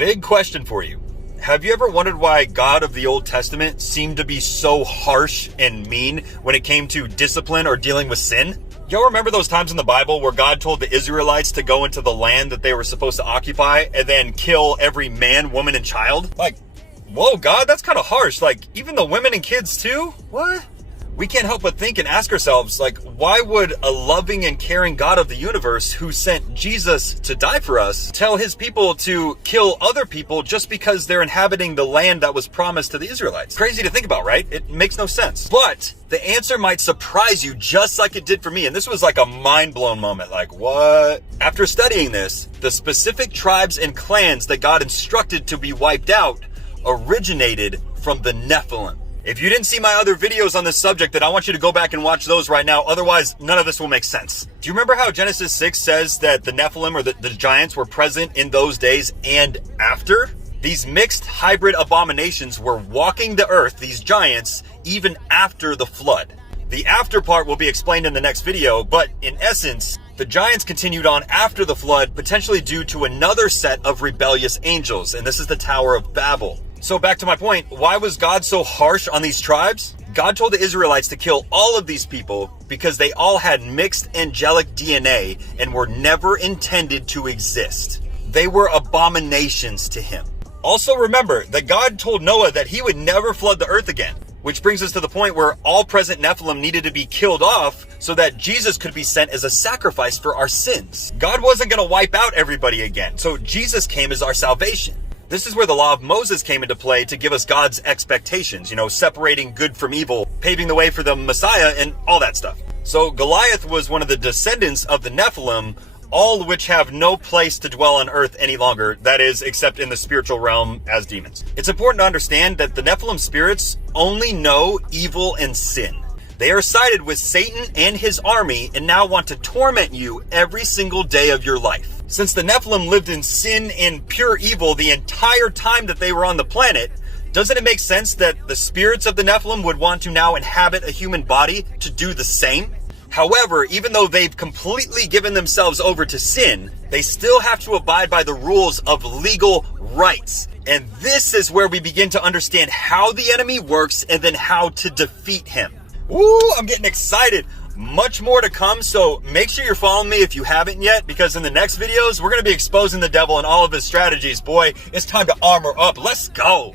Big question for you. Have you ever wondered why God of the Old Testament seemed to be so harsh and mean when it came to discipline or dealing with sin? Y'all remember those times in the Bible where God told the Israelites to go into the land that they were supposed to occupy and then kill every man, woman, and child? Like, whoa, God, that's kind of harsh. Like, even the women and kids too? What? We can't help but think and ask ourselves, like, why would a loving and caring God of the universe who sent Jesus to die for us tell his people to kill other people just because they're inhabiting the land that was promised to the Israelites? Crazy to think about, right? It makes no sense. But the answer might surprise you just like it did for me. And this was like a mind-blown moment. Like, what? After studying this, the specific tribes and clans that God instructed to be wiped out originated from the Nephilim. If you didn't see my other videos on this subject, then I want you to go back and watch those right now. Otherwise, none of this will make sense. Do you remember how Genesis 6 says that the Nephilim or the giants were present in those days and after? These mixed hybrid abominations were walking the earth, these giants, even after the flood. The after part will be explained in the next video, but in essence, the giants continued on after the flood, potentially due to another set of rebellious angels, and this is the Tower of Babel. So back to my point, why was God so harsh on these tribes? God told the Israelites to kill all of these people because they all had mixed angelic DNA and were never intended to exist. They were abominations to him. Also remember that God told Noah that he would never flood the earth again, which brings us to the point where all present Nephilim needed to be killed off so that Jesus could be sent as a sacrifice for our sins. God wasn't going to wipe out everybody again, so Jesus came as our salvation. This is where the law of Moses came into play to give us God's expectations, separating good from evil, paving the way for the Messiah and all that stuff. So Goliath was one of the descendants of the Nephilim, all which have no place to dwell on earth any longer, that is, except in the spiritual realm as demons. It's important to understand that the Nephilim spirits only know evil and sin. They are sided with Satan and his army and now want to torment you every single day of your life. Since the Nephilim lived in sin and pure evil the entire time that they were on the planet, doesn't it make sense that the spirits of the Nephilim would want to now inhabit a human body to do the same? However, even though they've completely given themselves over to sin, they still have to abide by the rules of legal rights. And this is where we begin to understand how the enemy works and then how to defeat him. Ooh, I'm getting excited. Much more to come, so make sure you're following me if you haven't yet, because in the next videos, we're going to be exposing the devil and all of his strategies. Boy, it's time to armor up. Let's go.